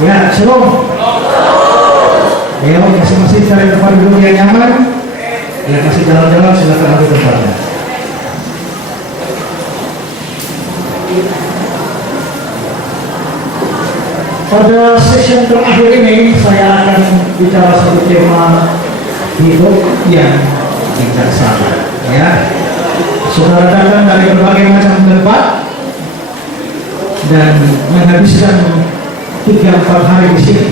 Ya, shalom. Ya, masing-masing cari tempat duduk yang nyaman. Ya, masih jalan-jalan, silakan ambil tempatnya. Pada sesi terakhir ini saya akan bicara satu tema hidup yang bijaksana. Ya, saudara datang dari berbagai macam tempat dan menghabiskan 3-4 hari di sini,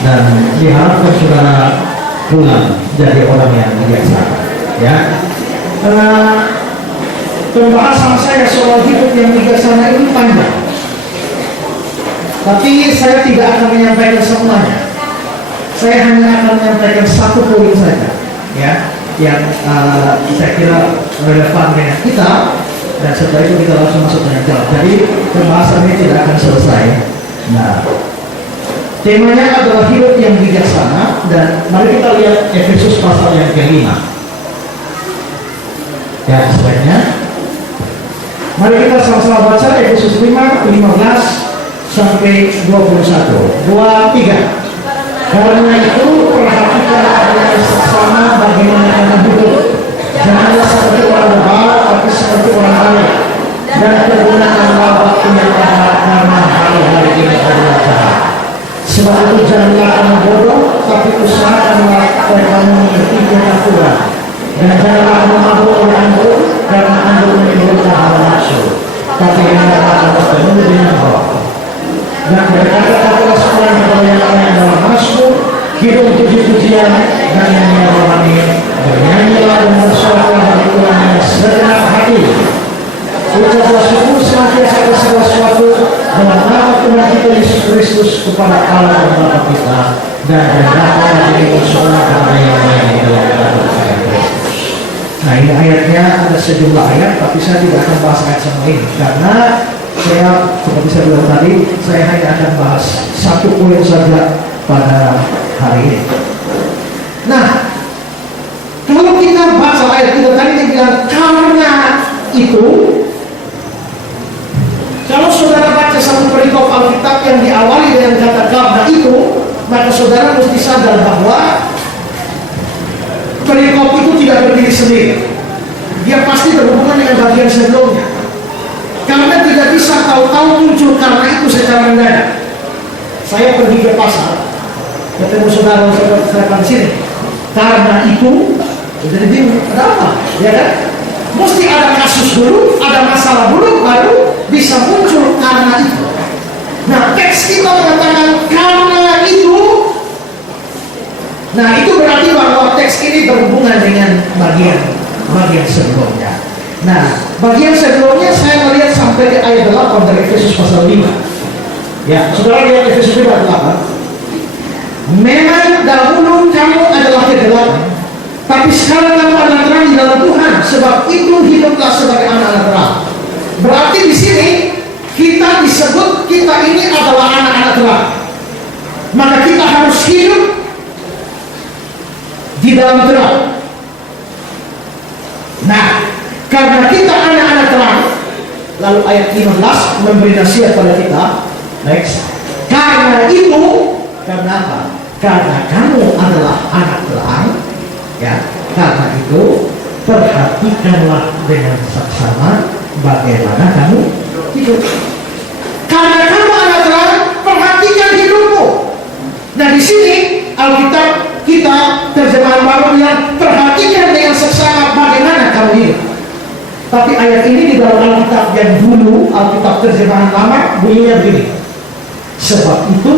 dan diharapkan saudara pulang jadi orang yang bijaksana. Ya, pembahasan saya soal hidup yang bijaksana ini panjang, tapi saya tidak akan menyampaikan semuanya. Saya hanya akan menyampaikan satu poin saja, ya, yang saya kira relevan dengan kita, dan setelah itu kita langsung masuk dengan jawab. Jadi pembahasan ini tidak akan selesai. Nah, temanya adalah hidup yang bijaksana, dan mari kita lihat Efesus pasal yang ke-5. Ya, sebaiknya mari kita sama-sama baca Efesus 5, 15 sampai 21. 2-3. Karena itu perhatikan dengan seksama bagaimana kamu hidup. Janganlah seperti orang bebal, tapi seperti orang kaya, dan pergunakanlah waktunya karena hari-hari ini adalah jahat. Sebab itu janganlah kamu bodoh, tapi usahakanlah supaya kamu mengerti aturan. Dan janganlah kamu mabuk oleh anggur, karena anggur menimbulkan hawa nafsu. Tapi hendaklah kamu penuh dengan roh. Dan berkata-katalah seorang kepada yang lain dalam Mazmur, hidup puji-pujian dan nyanyian rohani, bernyanyilah dan bersoraklah bagi Tuhan dengan segenap hati. Ucaplah syukur senantiasa atas segala sesuatu dalam nama Tuhan kita Yesus Kristus kepada Allah dan Bapa kita, dan hendaklah dirimu seorang kepada yang lain di dalam nama Tuhan Kristus. Nah, ini ayatnya ada sejumlah ayat, tapi saya tidak akan bahas ayat semua ini karena saya, seperti saya bilang tadi, saya hanya akan bahas satu poin saja pada hari ini. Nah, kalau kita baca ayat kita tadi, dia bilang karena itu. Kalau saudara baca satu perikop Alkitab yang diawali dengan kata karena itu, maka saudara mesti sadar bahwa perikop itu tidak berdiri sendiri. Dia pasti berhubungan dengan bagian sebelumnya. Karena tidak bisa tahu-tahu muncul karena itu secara mendadak. Saya pergi ke pasar, ketemu saudara-saudara saya di sini. Karena itu, jadi bingung, ada apa? Ya kan? Mesti ada kasus dulu, ada masalah dulu, baru bisa muncul karena itu. Nah, teks kita mengatakan karena itu. Nah, itu berarti bahwa teks ini berhubungan dengan bagian sebelumnya. Nah, bagian sebelumnya saya melihat sampai di ayat 8 dari Efesus pasal 5. Ya, saudara lihat Efesus 5 ayat 8. Memang dahulu kamu adalah kegelapan, tapi sekarang kamu adalah terang di dalam Tuhan, sebab itu hiduplah sebagai anak-anak terang. Berarti di sini kita disebut kita ini adalah anak-anak terang. Maka kita harus hidup di dalam terang. Nah, karena kita anak-anak terang, lalu ayat 15 memberi nasihat pada kita. Next. Karena itu, karena apa? Karena kamu adalah anak terang, ya. Karena itu, perhatikanlah dengan saksama bagaimana kamu hidup. Karena kamu anak terang, perhatikan hidupmu. Nah, di sini Alkitab kita terjemahan baru bilang perhatikan dengan saksama bagaimana kamu hidup. Tapi ayat ini di dalam Alkitab yang dulu, Alkitab terjemahan lama, bunyinya begini. Sebab itu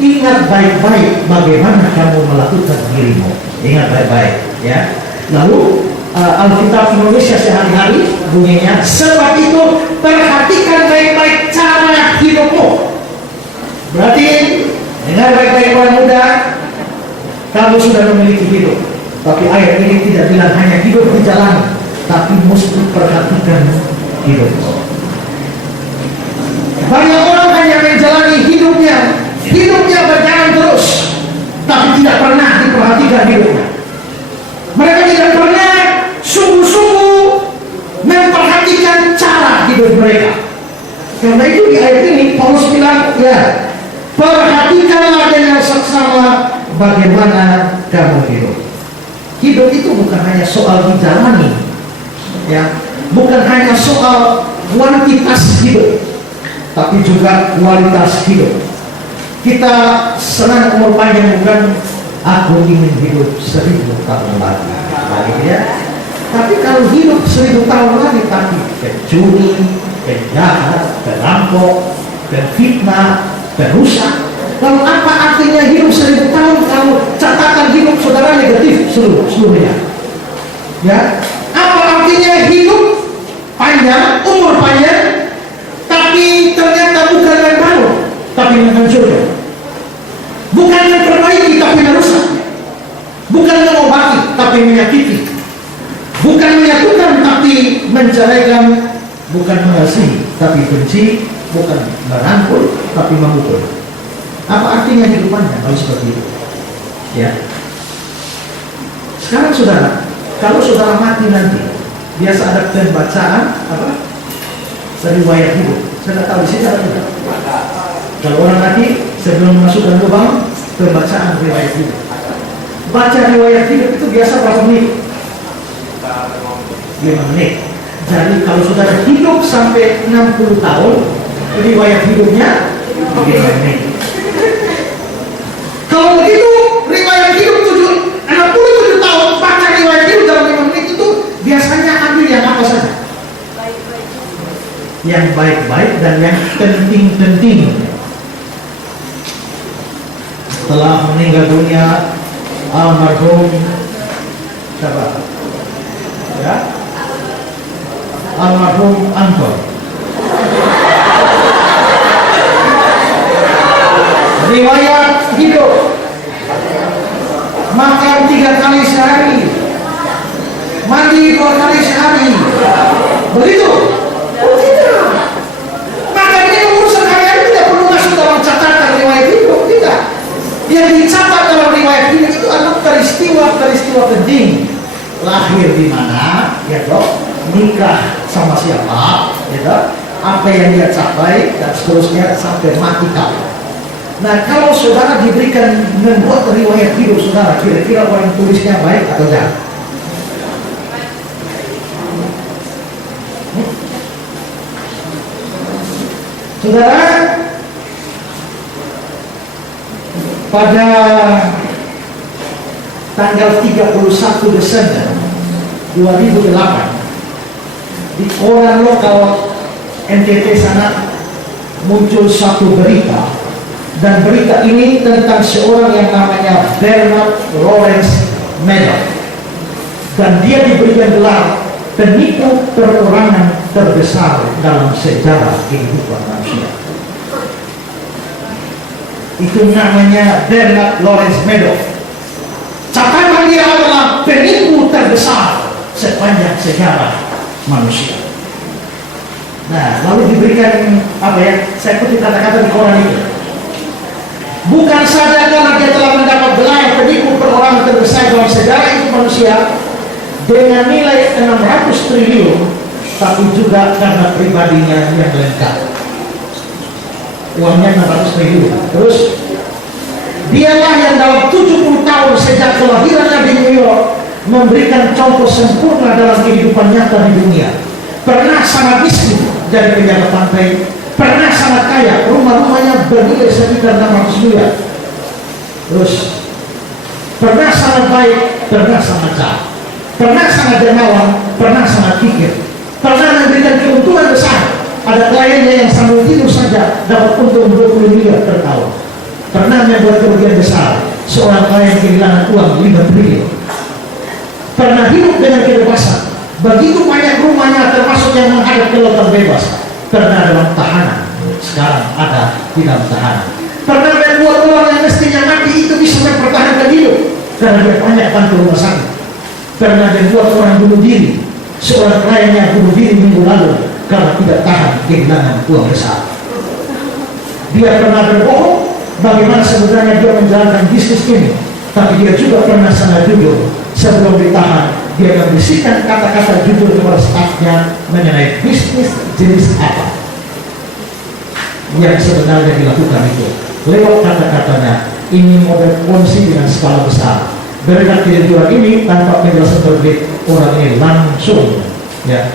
ingat baik-baik bagaimana kamu melakukan dirimu. Ingat baik-baik, ya. Lalu Alkitab Indonesia sehari-hari bunyinya, sebab itu perhatikan baik-baik cara hidupmu. Berarti dengar baik-baik orang muda, kamu sudah memiliki hidup. Tapi ayat ini tidak bilang hanya hidup di jalan, tapi mesti perhatikan hidupmu. Banyak orang hanya menjalani hidupnya berjalan terus, tapi tidak pernah diperhatikan hidupnya. Mereka tidak pernah sungguh-sungguh memperhatikan cara hidup mereka. Karena itu di ayat ini Paulus bilang, ya, Perhatikanlah dengan seksama bagaimana kamu hidup. Hidup itu bukan hanya soal dijalani, ya, bukan hanya soal kuantitas hidup, tapi juga kualitas hidup. Kita senang umur panjang, bukan aku ingin hidup 1000 tahun lagi, ya. Tapi kalau hidup 1000 tahun lagi, tapi pencuri, penjahat, perampok, penfitnah, perusak, lalu apa artinya hidup 1000 tahun kalau catatan hidup saudara negatif seluruhnya? Ya, apa artinya hidup panjang, umur panjang, tapi ternyata bukan yang baru, tapi menghancurkan. Bukan yang perbaiki, tapi merusak. Bukan mengobati, tapi menyakiti. Bukan menyatukan, tapi menceraikan. Bukan mengasihi, tapi benci. Bukan merangkul, tapi memukul. Apa artinya hidup panjang kalau seperti itu? Ya. Sekarang saudara, kalau saudara mati nanti, biasa ada pembacaan apa? Riwayat hidup. Saya tidak tahu di sini ada tidak. Kalau orang mati sebelum memasukkan lubang, pembacaan riwayat hidup. Baca riwayat hidup itu biasa berapa menit? 5 menit. Jadi kalau saudara hidup sampai 60 tahun, riwayat hidupnya 5 menit. Kalau begitu, riwayat hidup 67 tahun, baca riwayat hidup dalam 5 menit itu biasanya ambil yang apa saja? Yang baik-baik dan yang penting-penting. Setelah meninggal dunia, almarhum siapa? Ya, almarhum Anton. Riwayat hidup, makan 3 kali sehari, mandi 2 kali sehari, begitu? Oh tidak. Maka ini urusan hari-hari tidak perlu masuk dalam catatan riwayat hidup, tidak. Yang dicatat dalam riwayat hidup itu adalah peristiwa-peristiwa penting. Lahir di mana, ya toh, nikah sama siapa, ya toh, apa yang dia capai dan seterusnya sampai mati kau. Nah, kalau saudara diberikan membuat riwayat hidup saudara, kira-kira orang tulisnya baik atau tidak? Saudara, pada tanggal 31 Desember 2008 di koran lokal NTT sana muncul satu berita, dan berita ini tentang seorang yang namanya Bernard Lawrence Meadows, dan dia diberikan gelar penipu perorangan terbesar dalam sejarah kehidupan manusia. Itu namanya Bernard Lawrence Meadows. Catatan dia adalah penipu terbesar sepanjang sejarah manusia. Nah, lalu diberikan apa ya? Saya kutip kata-kata di koran itu. Bukan saja karena dia telah mendapat gelar penipu perorangan terbesar dalam sejarah hidup manusia dengan nilai 600 triliun, tapi juga karena pribadinya yang lengkap. Uangnya 600 triliun. Terus dialah yang dalam 70 tahun sejak kelahirannya di New York memberikan contoh sempurna dalam kehidupan nyata di dunia. Pernah sangat miskin jadi penjaga pantai, pernah sangat kaya, rumah-rumahnya bernilai sekitar 600 miliar. Terus pernah sangat baik, pernah sangat jahat, pernah sangat dermawan, pernah sangat kikir, pernah memberikan keuntungan besar. Ada kliennya yang sambil tidur saja dapat untung 20 miliar per tahun. Pernah membuat kerugian besar, seorang klien kehilangan uang 5 triliun. Pernah hidup dengan kebebasan, begitu banyak rumahnya termasuk yang menghadap ke lautan bebas. Pernah dalam tahanan, sekarang ada di dalam tahanan. Pernah membuat orang yang mestinya mati itu bisa mempertahankan hidup karena dia banyak bantu rumah sakit. Pernah membuat orang bunuh diri, seorang klien yang bunuh diri minggu lalu karena tidak tahan kehilangan uang besar. Dia pernah berbohong bagaimana sebenarnya dia menjalankan bisnis ini, tapi dia juga pernah sangat jujur. Sebelum ditahan, dia membisikkan kata-kata jujur kepada stafnya mengenai bisnis jenis apa yang sebenarnya dilakukan itu. lewat kata-katanya. Ini model kongsi dengan skala besar. Berkat kejujuran ini tanpa penjelasan terbit, orang ini langsung ya.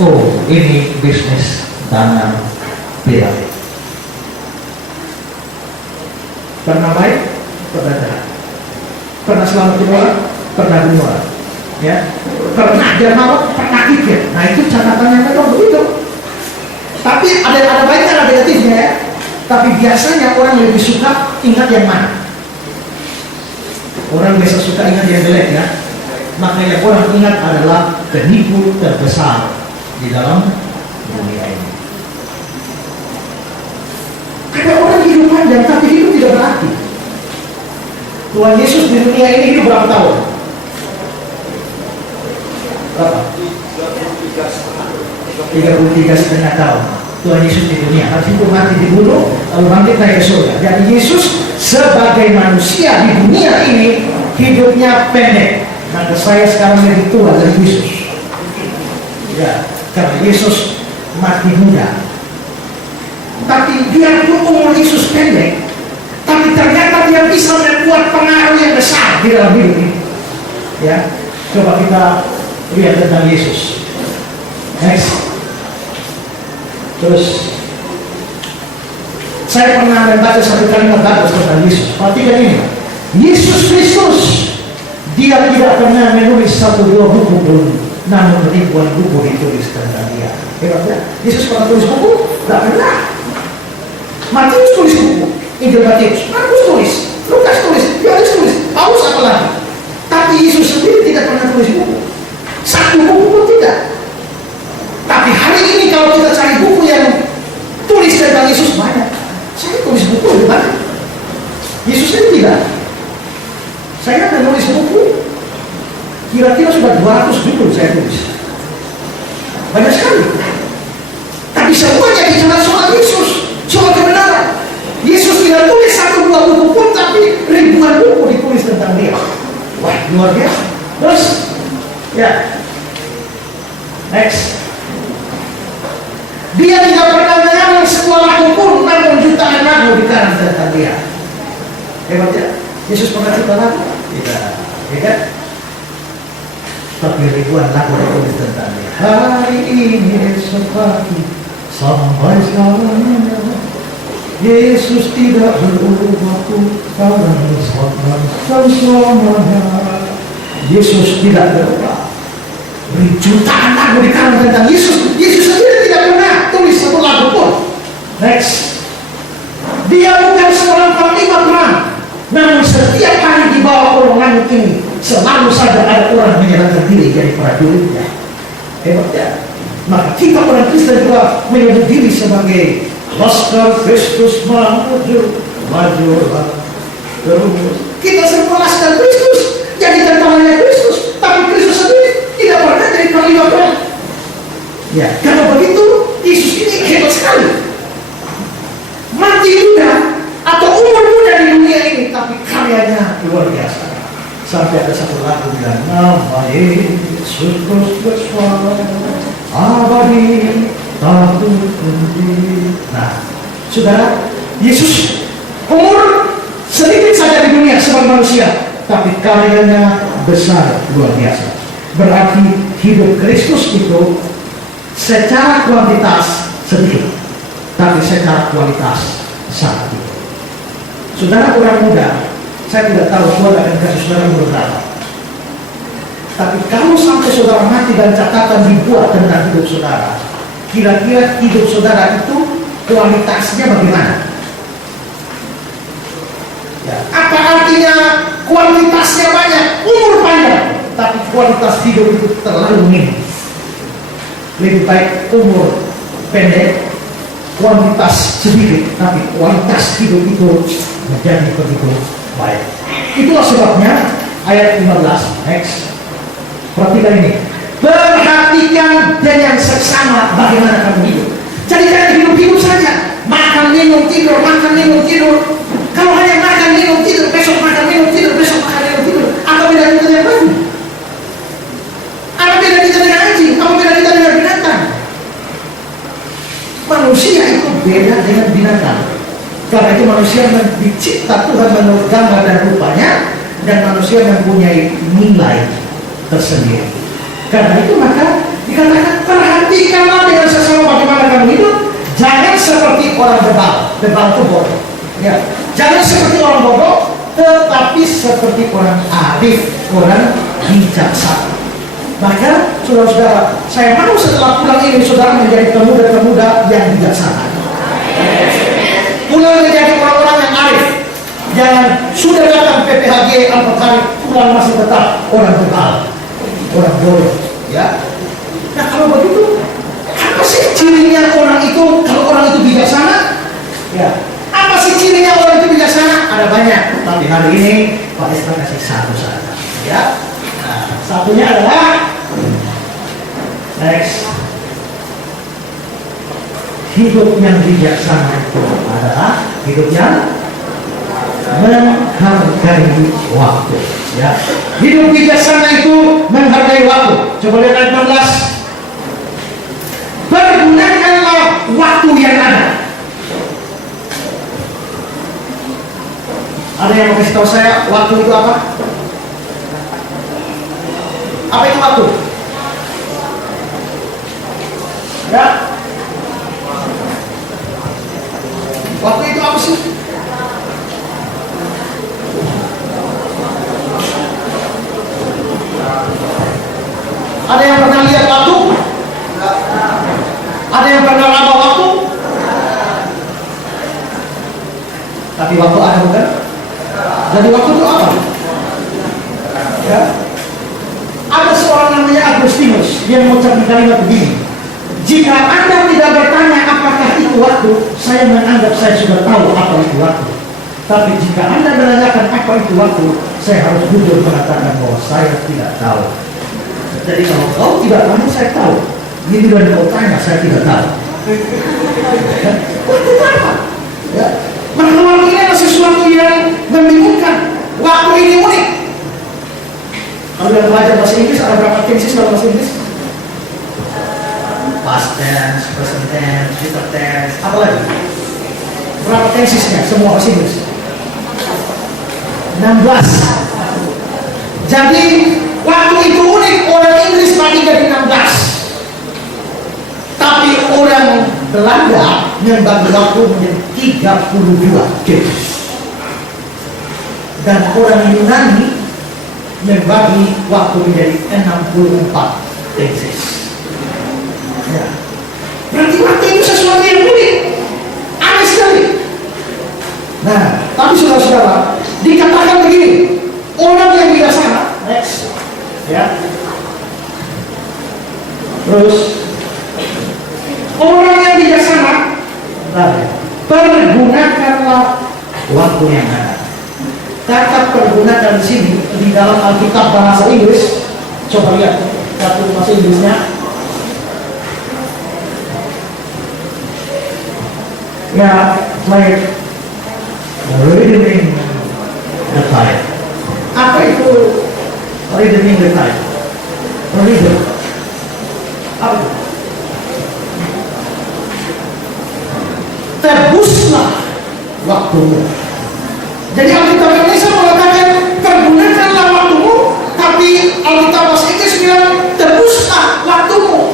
Oh, ini bisnis tanam piramid. Pernah baik, pernah jahat. Pernah selamat orang, pernah bunuh. Ya, pernah dermawan, pernah kikir. Nah itu catatannya memang begitu. Tapi ada baiknya, ada negatifnya ya. Tapi biasanya orang lebih suka ingat yang mana. Orang biasa suka ingat yang jelek ya. Makanya orang ingat adalah penipu terbesar di dalam dunia ini. Ada orang hidup panjang tapi hidup tidak berarti. Tuhan Yesus di dunia ini hidup berapa tahun? Berapa? 33,5 tahun. Tuhan Yesus di dunia. Habis itu mati dibunuh, lalu bangkit naik ke surga. Jadi Yesus sebagai manusia di dunia ini hidupnya pendek. Maka saya sekarang lebih tua dari Yesus. Ya, karena Yesus mati muda. Tapi biarpun umur Yesus pendek, tapi ternyata dia bisa membuat pengaruh yang besar di dalam hidup ini. Ya, coba kita lihat tentang Yesus. Next. Terus saya pernah membaca satu kalimat bagus tentang Yesus. Perhatikan ini. Yesus Kristus, dia tidak pernah menulis 1-2 buku pun, namun ribuan buku ditulis tentang dia. Hebatnya. Yesus pernah tulis buku? Tidak pernah. Matius tulis buku, Injil Matius, Markus tulis, Lukas tulis, Yohanes tulis, Paulus apa lagi? Tapi Yesus sendiri tidak pernah tulis buku. 1 buku pun tidak. Tapi hari ini kalau kita cari buku yang tulis tentang Yesus banyak. Saya tulis buku lebih banyak. Yesus itu tidak. Saya menulis buku kira-kira sudah 200 buku saya tulis. Banyak sekali. Tapi semuanya bicara soal Yesus, soal kebenaran. Yesus tidak tulis 1-2 buku pun, tapi ribuan buku ditulis tentang dia. Wah, luar biasa. Terus, ya. Next. Dia tidak pernah menyambung sekolah hukum, namun jutaan lagu dikarang tentang dia. Hebat ya? Yesus pernah cerita lagu? Tidak. Ya kan? Tapi ribuan lagu ditulis tentang dia. Hari ini esok pagi sampai selamanya, Yesus tidak berubah, karena selamanya. Yesus tidak berubah. Jutaan lagu dikarang tentang Yesus. Yesus sendiri tidak pernah tulis 1 lagu pun. Next. Dia bukan seorang panglima perang, namun setiap hari di bawah kolongan ini selalu saja ada orang menyerahkan diri jadi prajuritnya. Hebat ya. Maka kita orang Kristen juga menyebut diri sebagai laskar Kristus maju terus. Kita semua laskar Kristus, jadi tentaranya Kristus, tapi Kristus sendiri tidak pernah jadi panglima perang. Ya, kalau begitu Yesus ini hebat sekali. Mati muda atau umur muda di dunia ini, tapi karyanya luar biasa. Sampai ada satu lagu bilang, nama Yesus terus bersuara abadi tak berhenti. Nah, saudara, Yesus umur sedikit saja di dunia sebagai manusia, tapi karyanya besar, luar biasa. Berarti hidup Kristus itu secara kuantitas sedikit, tapi secara kualitas sangat tinggi. Saudara orang muda, saya tidak tahu saudara akan kasih saudara umur berapa. Tapi kalau sampai saudara mati dan catatan dibuat tentang hidup saudara, kira-kira hidup saudara itu kualitasnya bagaimana? Ya, apa artinya kualitasnya banyak, umur panjang, tapi kualitas hidup itu terlalu minim? Lebih baik umur pendek, kuantitas sedikit, tapi kualitas hidup itu menjadi begitu baik. Itulah sebabnya ayat 15. Next. Perhatikan ini. Perhatikan dengan seksama bagaimana kamu hidup. Jadi jangan hidup-hidup saja. Makan, minum, tidur, makan, minum, tidur. Kalau hanya makan, minum, tidur, besok makan, minum, tidur, besok makan, minum, tidur. Apa beda kita dengan babi? Apa beda kita dengan anjing? Apa beda kita dengan binatang? Manusia itu beda dengan binatang. karena itu manusia dicipta Tuhan menurut gambar dan rupanya, dan manusia mempunyai nilai tersendiri. Karena itu maka dikatakan perhatikanlah dengan sesama bagaimana kamu hidup. Jangan seperti orang bebal itu bodoh. Ya. Jangan seperti orang bodoh, tetapi seperti orang arif, orang bijaksana. Maka saudara-saudara, saya mau setelah pulang ini saudara menjadi pemuda-pemuda yang bijaksana. Pulang menjadi orang-orang yang arif. Jangan sudah datang PPHG 4 hari, pulang masih tetap orang bebal, orang bodoh. Ya. Nah kalau begitu, apa sih cirinya orang itu kalau orang itu bijaksana? Ya. Apa sih cirinya orang itu bijaksana? Ada banyak, tapi hari ini Pak Esther kasih satu saja. Ya. Nah, satunya adalah next. Hidup yang bijaksana itu adalah hidup yang menghargai waktu. Ya. Hidup bijaksana itu menghargai waktu. Coba lihat ayat 16. Pergunakanlah waktu yang ada. Ada yang mau kasih tahu saya waktu itu apa? Apa itu waktu? Ya. Waktu itu apa sih? Ada yang pernah lihat waktu? Ada yang pernah laba waktu? Tapi waktu ada bukan? Jadi waktu itu apa? Ya. Ada seorang namanya Agustinus, dia mengucapkan kalimat begini. Jika Anda tidak bertanya apakah itu waktu, saya menganggap saya sudah tahu apa itu waktu. Tapi jika Anda menanyakan apa itu waktu, saya harus jujur mengatakan bahwa saya tidak tahu. Jadi kalau kau tidak tahu, saya tahu. Ini dan kau tanya, saya tidak tahu. Waktu itu apa? Ya. Maka waktu ini adalah sesuatu yang membingungkan. Waktu ini unik. Kalau yang belajar bahasa Inggris, ada berapa tenses dalam bahasa Inggris? Past tense, present tense, future tense, apa lagi? Berapa tensesnya semua bahasa Inggris? 16. Jadi waktu itu unik, orang Inggris bagi jadi 16. Tapi orang Belanda membagi waktu menjadi 32 tenses. Dan orang Yunani membagi waktu menjadi 64 tenses. Ya. Berarti waktu itu sesuatu yang unik, aneh sekali. Nah, tapi saudara-saudara, dikatakan begini, orang yang bijaksana, next, ya. Terus, orang yang bijaksana, pergunakanlah waktu yang ada. Kata pergunakan di sini di dalam Alkitab bahasa Inggris, coba lihat satu bahasa Inggrisnya. Ya, like redeeming the time. Apa itu redeeming the time? Redeem. Apa itu? Tebuslah waktumu. Jadi Alkitab Indonesia mengatakan pergunakanlah waktumu, tapi Alkitab bahasa Inggris bilang tebuslah waktumu.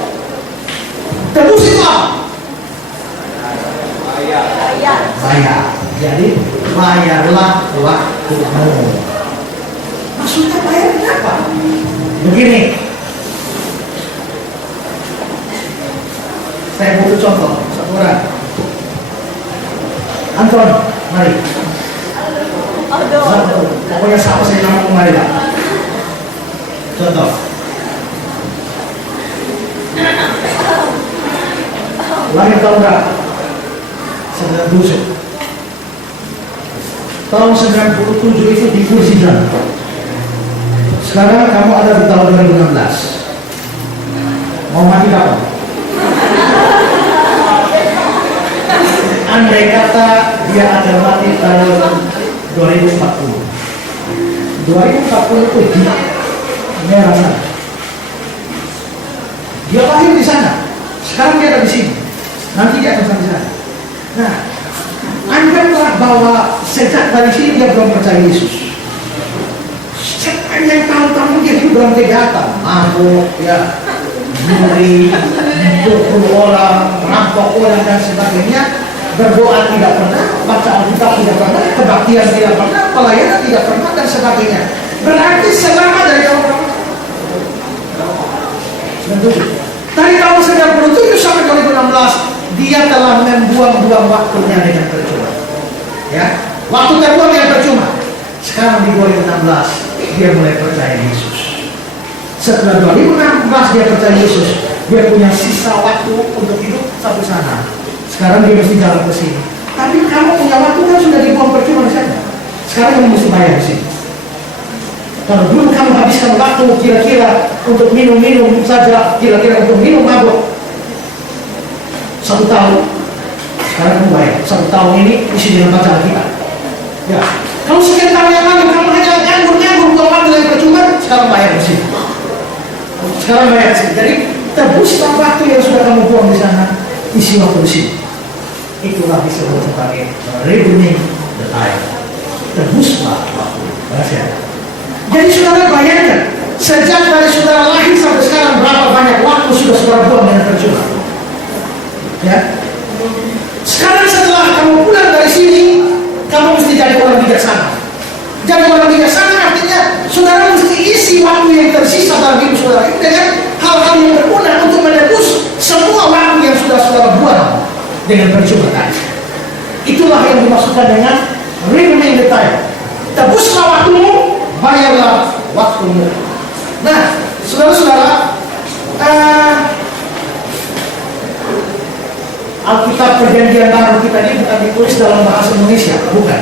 Tebus itu apa? Bayar. Jadi bayarlah waktumu. Maksudnya bayar apa? Begini. Saya butuh contoh satu orang. Anton, mari. Pokoknya siapa saya nama mari lah. Contoh. Lahir tahun berapa? 97. Tahun 97 itu di kursi jalan. Sekarang kamu ada di tahun 2016. Mau mati kapan? Andai kata dia akan mati tahun 2040. 2040 itu di merah sana. Dia lahir di sana. Sekarang dia ada di sini. Nanti dia akan sampai di sana. Nah, Anggaplah bahwa sejak dari sini dia belum percaya Yesus. Sepanjang tahun-tahun dia hidup dalam kejahatan, mabuk, ya, nyuri, pukul orang, merampok orang dan sebagainya. Berdoa tidak pernah, baca Alkitab tidak pernah, kebaktian tidak pernah, pelayanan tidak pernah dan sebagainya. Berarti selama dari tahun dari tahun 97 sampai 2016 dia telah membuang-buang waktunya dengan percuma. Ya, waktu terbuang yang percuma. Sekarang di 2016 dia mulai percaya Yesus. Setelah 2016 dia percaya Yesus, dia punya sisa waktu untuk hidup satu sana. Sekarang dia mesti jalan ke sini. Tapi kamu punya waktu kan sudah dibuang percuma di sana. Sekarang kamu mesti bayar di sini. Kalau dulu kamu habiskan waktu kira-kira untuk minum-minum saja, kira-kira untuk minum mabuk 1 tahun. Sekarang kamu bayar 1 tahun ini isi dengan baca Alkitab. Ya. Kalau sekian tahun yang lalu kamu hanya nganggur-nganggur buang waktu yang percuma, sekarang bayar di sini. Sekarang bayar di sini. Jadi tebuslah waktu yang sudah kamu buang di sana, isi waktu di sini. Itulah disebut sebagai redeeming the time. Tebuslah waktu. Rahasia. Jadi saudara bayangkan, sejak dari saudara lahir sampai sekarang berapa banyak waktu sudah saudara buang dengan percuma. Ya. Sekarang setelah kamu pulang dari sini, kamu mesti jadi orang bijaksana. Jadi orang bijaksana artinya saudara mesti isi waktu yang tersisa dalam hidup saudara itu dengan hal-hal yang berguna untuk menebus semua waktu yang sudah saudara buang dengan percuma tadi. Itulah yang dimaksudkan dengan redeeming the time. Tebuslah waktumu, bayarlah waktumu. Nah, saudara-saudara, Alkitab Perjanjian Baru kita ini bukan ditulis dalam bahasa Indonesia, bukan.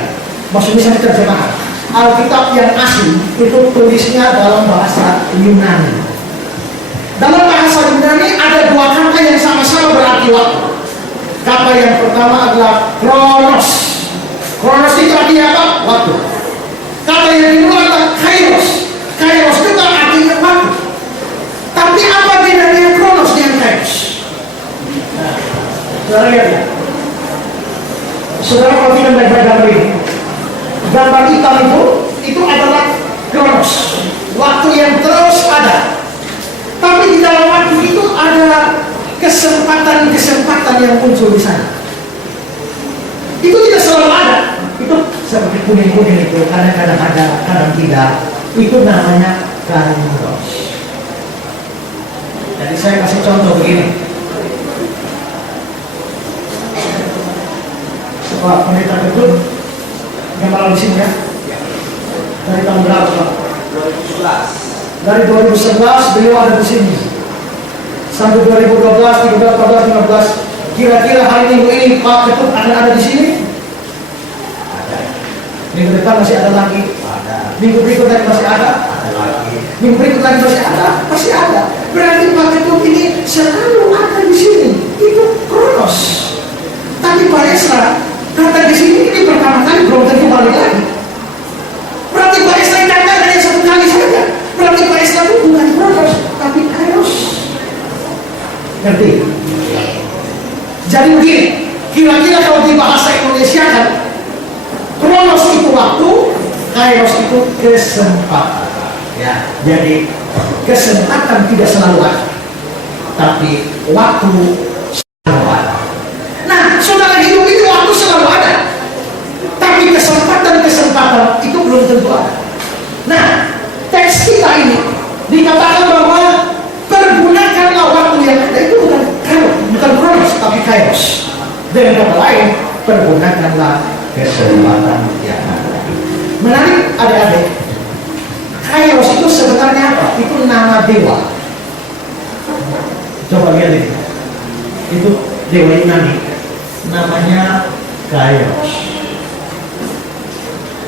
Maksudnya saya terjemahan. Alkitab yang asli itu tulisnya dalam bahasa Yunani. Dalam bahasa Yunani ada 2 kata yang sama-sama berarti waktu. Kata yang pertama adalah kronos. Kronos itu artinya apa? Waktu. Kata yang kedua adalah kairos. Kairos itu artinya waktu. Tapi apa bedanya kronos dengan kairos? Saudara lihat ya. Saudara perhatikan baik-baik gambar ini. Gambar hitam itu adalah kronos. Waktu yang terus ada. Tapi di dalam waktu itu ada kesempatan-kesempatan yang muncul di sana. Itu tidak selalu ada. Itu seperti kuning-kuning itu, kadang-kadang ada, kadang tidak. Itu namanya kairos. Jadi saya kasih contoh begini. Pak Pendeta Ketut, gambaran di sini ya. Dari tahun berapa Pak? 2011. Dari 2011 beliau ada di sini. Sampai 2012, 13, 14, 15. Kira-kira hari Minggu ini Pak Ketut akan ada di sini? Ada. Minggu depan masih ada lagi? Ada. Minggu berikutnya masih ada? Ada lagi. Minggu berikutnya masih ada? Masih ada. Berarti Pak Ketut ini selalu ada di sini. Itu kronos. Tapi Pak Esra kata di sini ini pertama kali, belum tentu balik lagi. Berarti Pak Esra datang hanya 1 kali saja. Berarti Pak Esra itu bukan kronos, tapi kairos. Ngerti? Jadi begini, kira-kira kalau di bahasa Indonesia kan, kronos itu waktu, kairos itu kesempatan. Ya, jadi kesempatan tidak selalu ada, tapi waktu selalu ada. Nah, saudara hidup itu waktu selalu ada, tapi kesempatan-kesempatan itu belum tentu ada. Nah, teks kita ini dikatakan bahwa pergunakanlah waktu yang ada. Itu bukan kronos, tapi kairos. Dengan kata lain, pergunakanlah kesempatan yang ada. Menarik adik-adik, kairos itu sebenarnya apa? Itu nama dewa. Coba lihat ini. Itu dewa Yunani, namanya kairos.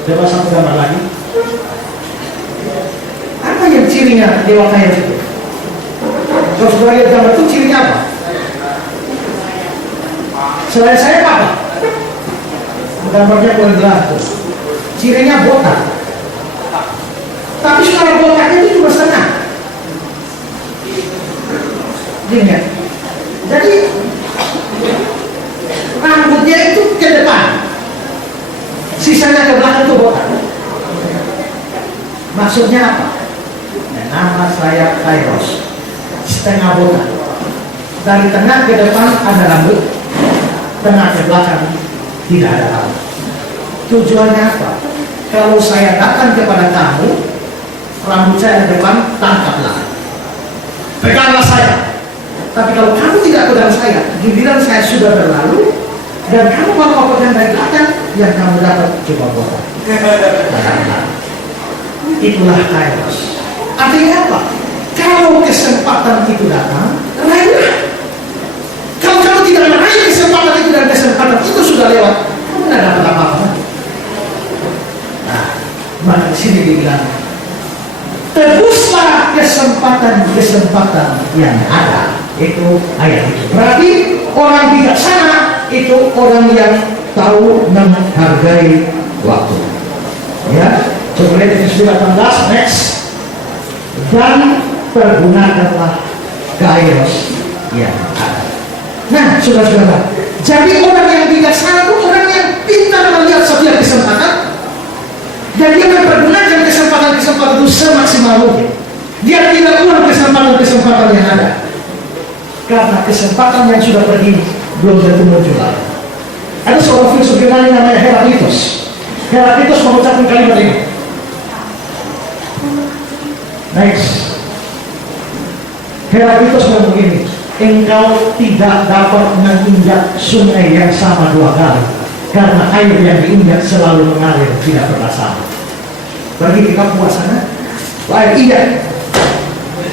Coba satu gambar lagi. Apa yang cirinya dewa kairos itu? Kalau sudah lihat gambar itu cirinya apa? Selain saya apa? Gambarnya boleh jelas tuh. Cirinya botak. Tapi suara botaknya itu cuma setengah. Gini ya. Jadi rambutnya itu ke depan, Sisanya ke belakang itu botak. Maksudnya apa? Nama saya Kairos, setengah botak. Dari tengah ke depan ada rambut, tengah ke belakang tidak ada rambut. Tujuannya apa? Kalau saya datang kepada kamu, rambut saya di depan, tangkaplah, peganglah saya. Tapi kalau kamu tidak pegang saya, giliran saya sudah berlalu dan kamu mau pegang dari belakang, yang kamu dapat cuma botak. Itulah Kairos. Artinya apa? Kalau kesempatan itu datang, raihlah. Kalau kamu tidak meraih kesempatan itu dan kesempatan itu sudah lewat, kamu tidak dapat apa-apa. Nah, maka di sini dibilang, tebuslah kesempatan-kesempatan yang ada. Itu ayat itu. Berarti orang bijaksana itu orang yang tahu menghargai waktu. Ya, coba lihat Efesus 18 next. Dan pergunakanlah Kairos yang ada. Nah, saudara-saudara, jadi orang yang bijaksana itu orang yang pintar melihat setiap kesempatan dan dia mempergunakan kesempatan-kesempatan itu semaksimal mungkin. Dia tidak buang kesempatan-kesempatan yang ada, karena kesempatan yang sudah pergi belum tentu muncul lagi. Ada seorang filsuf Yunani namanya Heraklitos. Heraklitos mengucapkan kalimat ini. Next. Heraklitos bilang begini, engkau tidak dapat menginjak sungai yang sama dua kali, karena air yang diinjak selalu mengalir, tidak pernah sama. Pergi ke Papua sana, air injak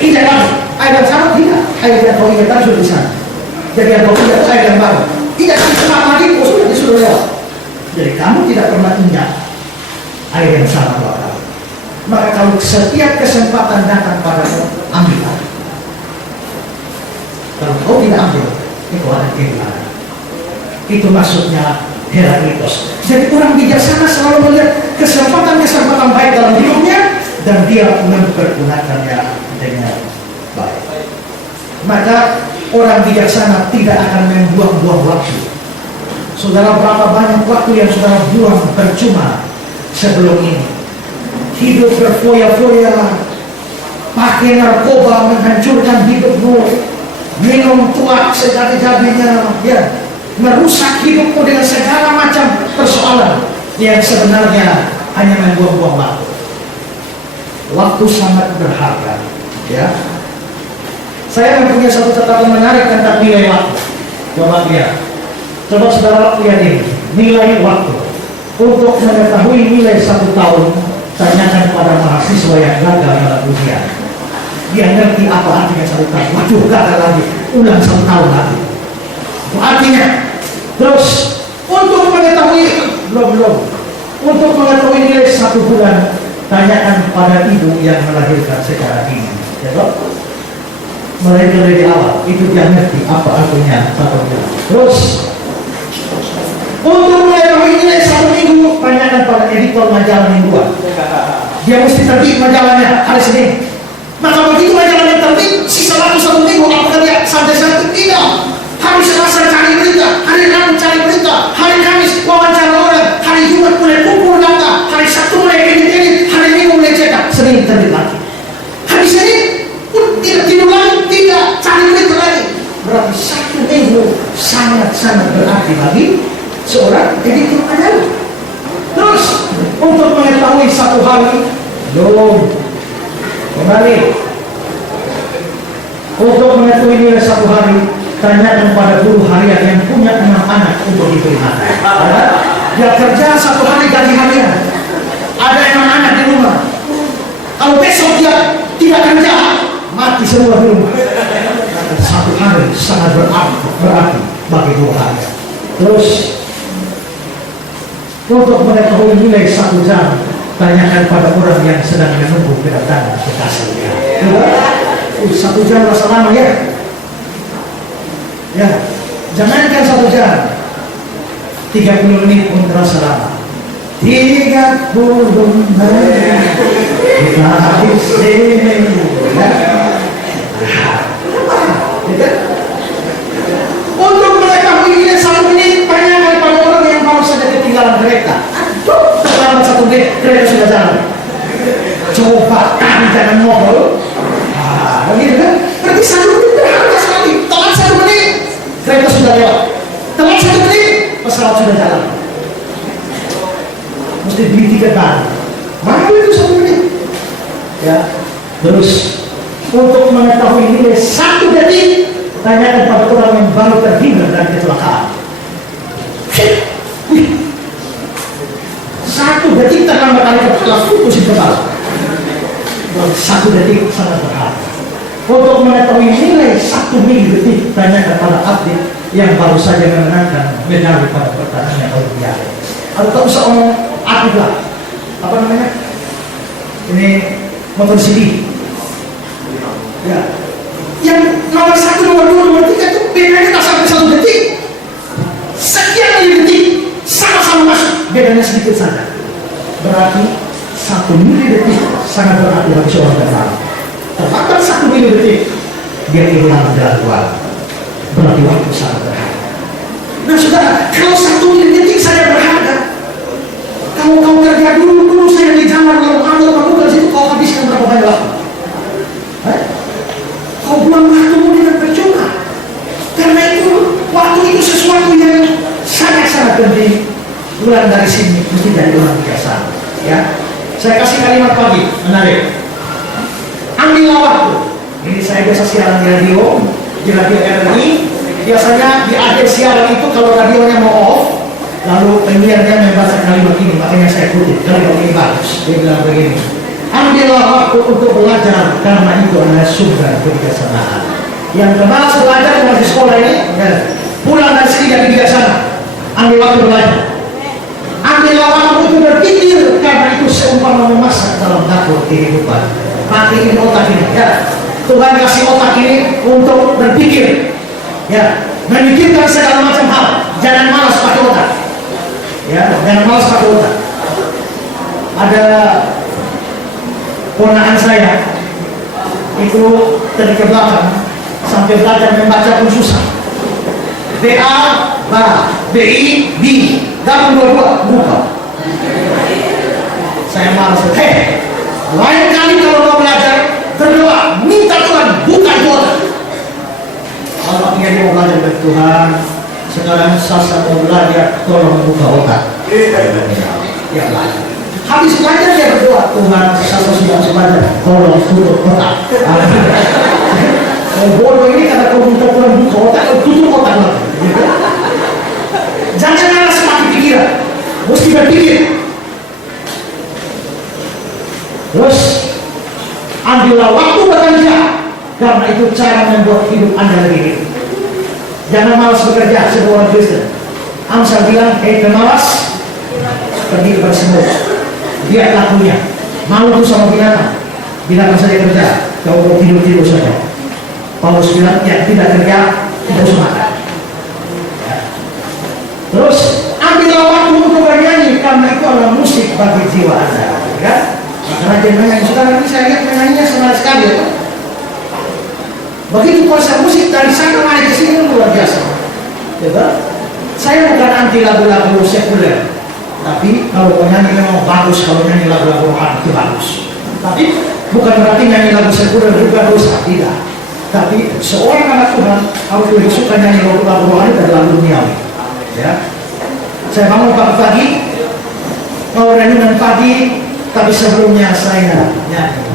kamu, air yang sama tidak, air yang kau injak sudah di sana. Jadi yang kau injak air yang baru, injak sama lagi, sudah lewat. Jadi kamu tidak pernah injak air yang sama dua kali. Maka kalau setiap kesempatan datang padamu, ambillah. Kalau kau tidak ambil, itu akan kehilangan. Itu maksudnya Heraklitos. Jadi orang bijaksana selalu melihat kesempatan-kesempatan baik dalam hidupnya dan dia mempergunakannya dengan baik. Maka orang bijaksana tidak akan membuang-buang waktu. Saudara, berapa banyak waktu yang saudara buang percuma sebelum ini? Hidup berfoya-foya, pakai narkoba menghancurkan hidupmu, minum tuak sejadi-jadinya, ya, merusak hidupmu dengan segala macam persoalan yang sebenarnya hanya membuang-buang waktu. Waktu sangat berharga, ya. Saya mempunyai satu catatan menarik tentang nilai waktu. Coba lihat, coba saudara lihat ini, nilai waktu. Untuk mengetahui nilai 1 tahun, tanyakan pada mahasiswa yang gagal dalam ujian. Dia ngerti apa artinya 1 tahun. Waduh, gagal lagi, ulang 1 tahun lagi. Itu artinya. Terus untuk mengetahui belum untuk mengetahui nilai 1 bulan, tanyakan pada ibu yang melahirkan secara dini. Ya, mulai dari awal itu dia ngerti apa artinya 1 bulan. Terus untuk mengetahui nilai 1 minggu, tanyakan pada editor majalah mingguan. Dia mesti terbit majalahnya hari Senin. Maka begitu majalahnya terbit, sisa waktu 1 minggu, apakah dia santai-santai? Tidak. Hari Selasa cari berita, hari Rabu cari berita, hari Kamis wawancara orang, hari Jumat mulai kumpul data, hari Sabtu mulai edit, hari Minggu mulai cetak, Senin terbit lagi. Hari Senin pun tidak tidur lagi, tidak cari berita lagi. Berarti 1 minggu sangat-sangat berarti bagi seorang editor majalah. Terus untuk mengetahui 1 hari, kembali untuk mengetahui nilai 1 hari, tanyakan pada guru harian yang punya 6 anak untuk diberi makan. Dia kerja 1 hari gaji harian, ada 6 anak di rumah. Kalau besok dia tidak kerja, mati semua di rumah. 1 hari sangat berarti bagi guru harian. Terus untuk mengetahui nilai 1 jam, tanyakan pada orang yang sedang menunggu kedatangan kekasihnya. 1 jam rasa lama, ya? Ya, jangankan 1 jam, 30 menit pun terasa lama. 30 menit kita habis ini, ya. Untuk mengetahui nilai 1 menit, tanyakan pada orang yang baru saja ketinggalan kereta. Aduh, 1 menit kereta sudah jalan. Coba kami jangan ngobrol. Begitu kan? Berarti 1 menit berharga sekali. Telat 1 menit, kereta sudah lewat. Telat 1 menit, pesawat sudah jalan. Mesti beli tiket baru. Mana itu 1 menit? Ya, terus untuk mengetahui nilai 1 detik, tanyakan pada orang yang baru terhindar dari kecelakaan. 1 detik terlambat kali kepala putus di kepala. 1 detik sangat berharga. Untuk mengetahui nilai 1 milidetik, tanyakan pada atlet yang baru saja memenangkan medali pada pertandingan Olimpiade. Atau tak usah ngomong atlet lah. Apa namanya? Ini MotoGP. Ya. Yang nomor 1, nomor 2, nomor 3 itu bedanya tak sampai 1 detik. Sekian milidetik sama-sama masuk, bedanya sedikit saja. Berarti 1 milidetik sangat berarti bagi seorang pembalap. Terlambat 1 milidetik, dia kehilangan jadwal. Berarti waktu sangat berharga. Nah saudara, kalau 1 milidetik saja berharga, kalau kau kerja dulu saya di jalan lalu kamu ke situ kau habiskan berapa banyak waktu? Kau buang waktumu dengan percuma. Karena itu waktu itu sesuatu yang sangat-sangat penting. Pulang dari sini mesti jadi orang biasa. Ya, saya kasih kalimat pagi menarik. Ambillah waktu. Ini saya biasa siaran di radio RRI. Biasanya di akhir siaran itu kalau radionya mau off, lalu penyiarnya membaca kalimat ini, makanya saya kutip kalimat ini bagus. Dia bilang begini: ambillah waktu untuk belajar karena itu adalah sumber kebijaksanaan. Yang kemalas belajar masih sekolah ini, ya, pulang dari sini jadi bijaksana. Ambil waktu belajar. Ambillah waktu untuk berpikir karena itu seumpama memasak dalam dapur kehidupan. Pakai ini otak ini, ya. Tuhan kasih otak ini untuk berpikir, ya, memikirkan segala macam hal. Jangan malas pakai otak, ya, jangan malas pakai otak. Ada ponakan saya itu dari ke belakang sampai belajar membaca pun susah. BA, ba, BI, B, gabung dua-dua, buka. Saya malas. Lain kali kalau mau belajar, berdoa, minta Tuhan buka itu otak. Kalau dia mau belajar dari Tuhan, sekarang Sasa mau belajar, tolong buka otak. Ya belajar. Habis belajar dia berdoa, Tuhan Sasa sudah belajar, tolong tutup otak. Bodoh ini karena kau minta Tuhan buka otak, kau tutup otak lagi. Jangan malas pakai pikiran, mesti berpikir. Terus ambillah waktu bekerja, karena itu cara membuat hidup Anda lebih hidup. Jangan malas bekerja sebagai orang Kristen. Amsal bilang, pemalas pergi kepada semut. Lihat lakunya, malu itu sama binatang. Binatang saja kerja, kau tidur saja. Paulus bilang, ya tidak kerja, tidak usah makan. Ya. Terus ambillah waktu untuk bernyanyi, karena itu adalah musik bagi jiwa Anda. Ya? Karena dia menyanyi, sekarang ini saya lihat menyanyinya senang sekali, ya. Begitu konser musik dari sana naik ke sini luar biasa. Ya, saya bukan anti lagu-lagu sekuler, tapi kalau penyanyi memang bagus, kalau nyanyi lagu-lagu rohani itu bagus. Tapi bukan berarti nyanyi lagu sekuler juga dosa, tidak. Tapi seorang anak Tuhan harus lebih suka nyanyi lagu-lagu rohani dari lagu duniawi. Ya, saya bangun pagi-pagi, mau renungan pagi. Tapi sebelumnya saya nyanyi.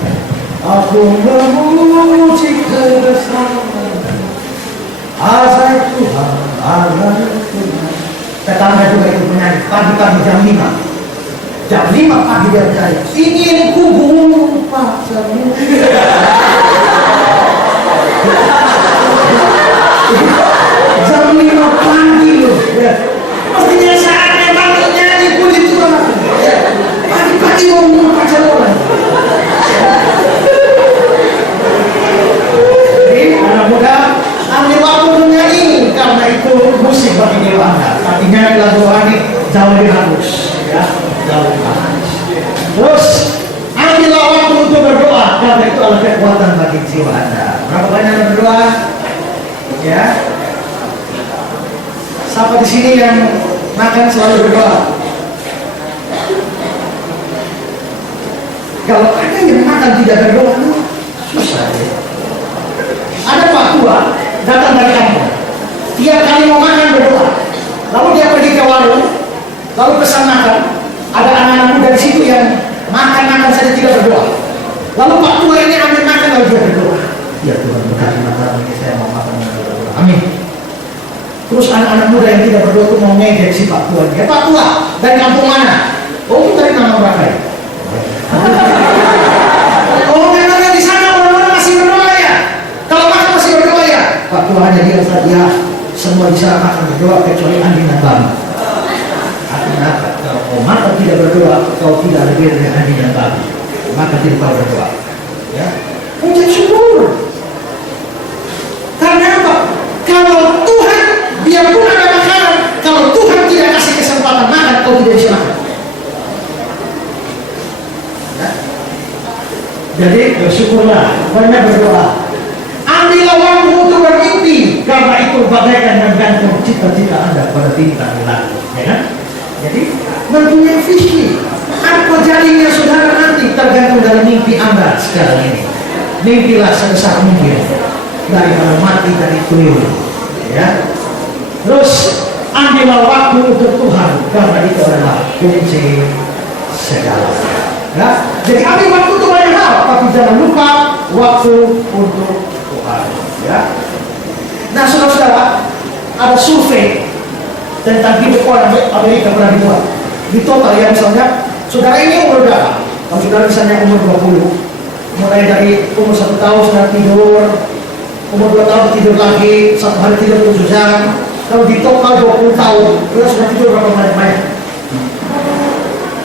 Aku memuji kebesaran ajaib Tuhan, ajaib Tuhan. Tetangga juga itu menyanyi pagi-pagi jam 5. Jam 5 pagi dia menyanyi. Ingin ku padamu. Jam 5 pagi loh. Ya. Mestinya saatnya bangun nyanyi puji Tuhan. Ya. Pagi-pagi ngomong pacar orang. Jadi anak muda ambil waktu menyanyi, karena itu musik bagi jiwa Anda. Tapi nyanyi lagu rohani jauh lebih bagus, ya, jauh lebih bagus. Terus ambillah waktu untuk berdoa, karena itu adalah kekuatan bagi jiwa Anda. Berapa banyak yang berdoa? Ya. Siapa di sini yang makan selalu berdoa? Kalau ada yang makan tidak berdoa, susah ya. Ada Pak Tua datang dari kampung, tiap kali mau makan berdoa. Lalu dia pergi ke warung, lalu pesan makan. Ada anak-anak muda di situ yang makan saja tidak berdoa. Lalu Pak Tua ini ambil makan lalu dia berdoa. Ya Tuhan berkati makanan ini, saya mau makan dan berdoa. Amin. Terus anak-anak muda yang tidak berdoa itu mau ngejek si Pak Tua. Ya Pak Tua, dari kampung mana? Oh itu dari Taman Rakai. Oh memangnya di sana orang-orang masih berdoa ya? Kalau makan masih berdoa ya? Pak Tua hanya diam saja. Semua bisa makan berdoa kecuali anjing dan babi. Artinya apa? Kalau kau makan tidak berdoa, kau tidak lebih dari anjing dan babi. Maka tidak kau berdoa. Ya, ucap syukur. Karena apa? Kalau Tuhan, biarpun ada makanan, kalau Tuhan tidak kasih kesempatan makan, kau tidak bisa makan. Ya. Jadi bersyukurlah, banyak berdoa. Ambillah waktu untuk bermimpi, karena itu bagaikan menggantung cita-cita Anda pada bintang di langit. Ya kan? Jadi mempunyai visi. Apa jadinya saudara nanti tergantung dari mimpi Anda sekarang ini. Mimpilah sebesar mungkin daripada mati dari keliru. Ya. Terus ambillah waktu untuk Tuhan, karena itu adalah kunci segala. Ya. Jadi ambil waktu untuk banyak hal, tapi jangan lupa waktu untuk Tuhan. Ya. Nah, saudara-saudara, ada survei tentang hidup orang Amerika pernah dibuat. Di total ya, misalnya, saudara ini umur berapa? Kalau saudara misalnya umur 20, mulai dari umur 1 tahun saudara tidur, umur 2 tahun tidur lagi, 1 hari tidur 7 jam, kalau di total 20 tahun, saudara sudah tidur berapa banyak?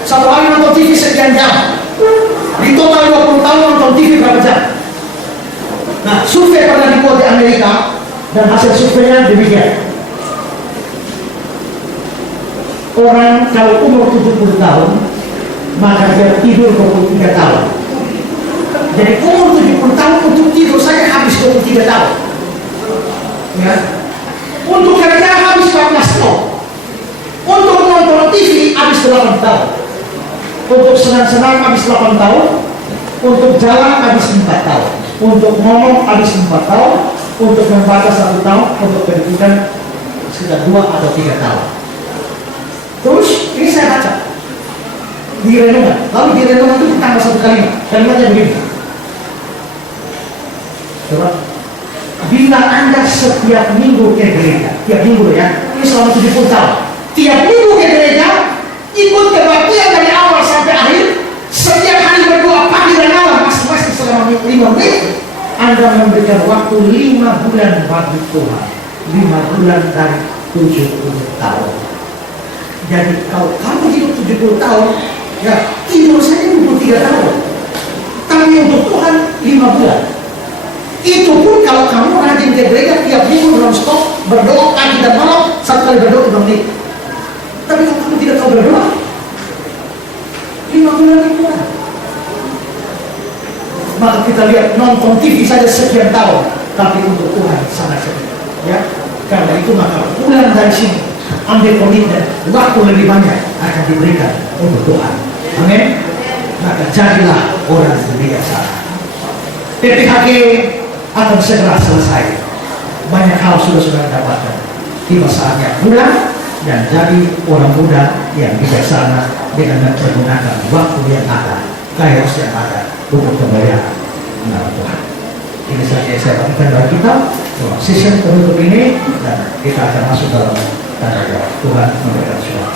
1 hari nonton TV sekian jam. Di total 20 tahun nonton TV berapa jam? Nah, survei pernah dibuat di Amerika dan hasil surveinya demikian. Orang kalau umur 70 tahun maka dia tidur 23 tahun. Jadi umur 70 tahun untuk tidur saja habis 23 tahun. Ya. Untuk kerja habis 14 tahun. Untuk nonton TV habis 8 tahun. Untuk senang-senang habis 8 tahun. Untuk jalan habis 4 tahun. Untuk ngomong habis 4 tahun. Untuk membaca 1 tahun. Untuk pendidikan sekitar 2 atau 3 tahun. Terus ini saya baca di renungan. Lalu di renungan itu ditambah 1 kalimat. Kalimatnya begini. Coba. Bila Anda setiap minggu ke gereja, tiap minggu ya, ini selama 70 tahun. Tiap minggu ke gereja, ikut kebaktian dari awal sampai akhir, setiap hari berdoa pagi dan malam masing-masing selama 5 menit, Anda memberikan waktu 5 bulan bagi Tuhan. 5 bulan dari 70 tahun. Jadi kalau kamu hidup 70 tahun, ya tidur saja 23 tahun. Tapi untuk Tuhan 5 bulan. Itu pun kalau kamu rajin ke gereja tiap minggu non-stop berdoa pagi dan malam, 1 kali berdoa 5 menit. Tapi kalau kamu tidak tahu berdoa, 5 bulan liburan. Maka kita lihat nonton TV saja sekian tahun, tapi untuk Tuhan sangat sedikit. Ya, karena itu maka pulang dari sini ambil komitmen, waktu lebih banyak akan diberikan untuk Tuhan. Amin. Maka jadilah orang yang bijaksana. PPHG akan segera selesai. Banyak hal sudah dapatkan. Tiba saatnya pulang dan jadi orang muda yang bijaksana dengan mempergunakan waktu yang ada, kairos yang ada untuk kemuliaan nama Tuhan. Ini saja yang saya bagikan dari kita. Sesi penutup ini dan kita akan masuk dalam tanda jawab. Tuhan memberikan suara.